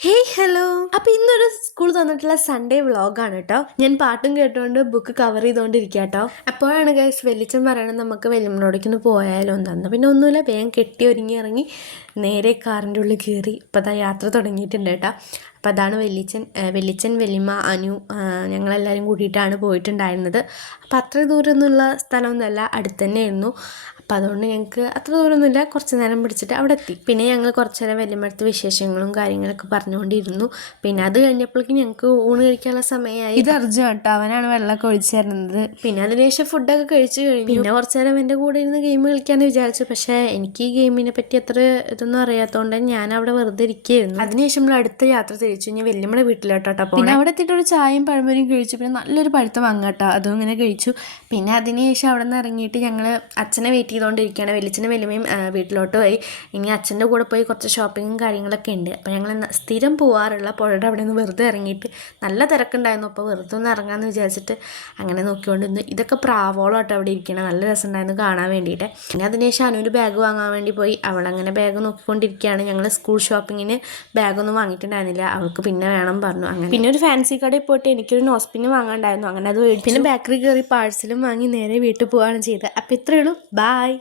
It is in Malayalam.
Hey hello. അപ്പൊ ഇന്നൊരു സ്കൂൾ തന്നിട്ടുള്ള സൺഡേ വ്ളോഗാണ് കേട്ടോ ഞാൻ പാട്ടും കേട്ടുകൊണ്ട് ബുക്ക് കവർ ചെയ്തുകൊണ്ടിരിക്കുക കേട്ടോ അപ്പോഴാണ് ഗൈസ് വെളിച്ചം പറയണത് നമുക്ക് വെല്ലുമ്പോടേക്കൊന്ന് പോയാലോ എന്താ പിന്നെ ഒന്നുമില്ല വേഗം കെട്ടി ഒരുങ്ങി ഇറങ്ങി നേരെ കാറിന്റെ ഉള്ളിൽ കയറി ഇപ്പോൾ അതാ യാത്ര തുടങ്ങിയിട്ടുണ്ട് കേട്ടോ. അപ്പോൾ അതാണ് വെല്ലിച്ചൻ വെല്ലിച്ചൻ വെല്ലിമ്മ അനു ഞങ്ങളെല്ലാവരും കൂടിയിട്ടാണ് പോയിട്ടുണ്ടായിരുന്നത്. അപ്പോൾ അത്ര ദൂരമൊന്നുമുള്ള സ്ഥലമൊന്നുമല്ല അടുത്ത് തന്നെയായിരുന്നു. അപ്പോൾ അതുകൊണ്ട് ഞങ്ങൾക്ക് അത്ര ദൂരമൊന്നുമില്ല കുറച്ച് നേരം പിടിച്ചിട്ട് അവിടെ എത്തി. പിന്നെ ഞങ്ങൾ കുറച്ച് നേരം വലിയമ്മടുത്ത് വിശേഷങ്ങളും കാര്യങ്ങളൊക്കെ പറഞ്ഞുകൊണ്ടിരുന്നു. പിന്നെ അത് കഴിഞ്ഞപ്പോഴേക്കും ഞങ്ങൾക്ക് ഊണ് കഴിക്കാനുള്ള സമയമായി. ഇത് അർജുൻ കേട്ടോ അവനാണ് വെള്ളമൊക്കെ ഒഴിച്ചു തരുന്നത്. പിന്നെ അതിനുശേഷം ഫുഡൊക്കെ കഴിച്ചു കഴിഞ്ഞു. പിന്നെ കുറച്ച് നേരം എന്റെ കൂടെ ഇരുന്ന് ഗെയിം കളിക്കാമെന്ന് വിചാരിച്ചു. പക്ഷേ എനിക്ക് ഈ ഗെയിമിനെ പറ്റി അത്ര ഇതൊന്നും അറിയാത്തതുകൊണ്ട് ഞാൻ അവിടെ വെറുതെ ഇരിക്കുകയായിരുന്നു അതിനുശേഷം നമ്മൾ അടുത്ത യാത്ര തിരിച്ചു. ഞാൻ വല്യമ്മയുടെ വീട്ടിലോട്ടാ പിന്നെ അവിടെ എത്തിയിട്ട് ഒരു ചായയും പഴംപൊരിയും കഴിച്ചു. പിന്നെ നല്ലൊരു പഴുത്ത വാങ്ങാട്ടോ അതും ഇങ്ങനെ കഴിച്ചു. പിന്നെ അതിനുശേഷം അവിടെ നിന്ന് ഇറങ്ങിയിട്ട് ഞങ്ങൾ അച്ഛനെ വെയിറ്റ് ചെയ്തുകൊണ്ടിരിക്കുകയാണ് വലിയച്ഛനും വലിയമ്മയും വീട്ടിലോട്ട് പോയി. ഇനി അച്ഛന്റെ കൂടെ പോയി കുറച്ച് ഷോപ്പിങ്ങും കാര്യങ്ങളൊക്കെ ഉണ്ട്. അപ്പോൾ ഞങ്ങൾ സ്ഥിരം പോകാറുള്ള പുഴയുടെ അവിടെ നിന്ന് വെറുതെ ഇറങ്ങിയിട്ട് നല്ല തിരക്കുണ്ടായിരുന്നു. അപ്പോൾ വെറുതെ ഒന്ന് ഇറങ്ങാമെന്ന് വിചാരിച്ചിട്ട് അങ്ങനെ നോക്കിക്കൊണ്ടിരുന്നു ഇതൊക്കെ പ്രാവോളം കേട്ടോ അവിടെ ഇരിക്കണം. നല്ല രസമുണ്ടായിരുന്നു കാണാൻ വേണ്ടിയിട്ട്. പിന്നെ അതിനുശേഷം അനുവിന്റെ ബാഗ് വാങ്ങാൻ വേണ്ടി പോയി. അവളങ്ങനെ ബാഗ് നോക്കിക്കൊണ്ടിരിക്കുകയാണ്. ഞങ്ങൾ സ്കൂൾ ഷോപ്പിങ്ങിന് ബാഗൊന്നും വാങ്ങിയിട്ടുണ്ടായിരുന്നില്ല. അവൾക്ക് പിന്നെ വേണം പറഞ്ഞു. അങ്ങനെ പിന്നെ ഒരു ഫാൻസി കടയിൽ പോയിട്ട് എനിക്കൊരു നോസ്പിന് വാങ്ങാണ്ടായിരുന്നു. അങ്ങനെ അത് പിന്നെ ബേക്കറി കയറി പാഴ്സലും വാങ്ങി നേരെ വീട്ടിൽ പോവുകയാണ് ചെയ്തത്. അപ്പോൾ ഇത്രയേ ഉള്ളൂ. ബായ്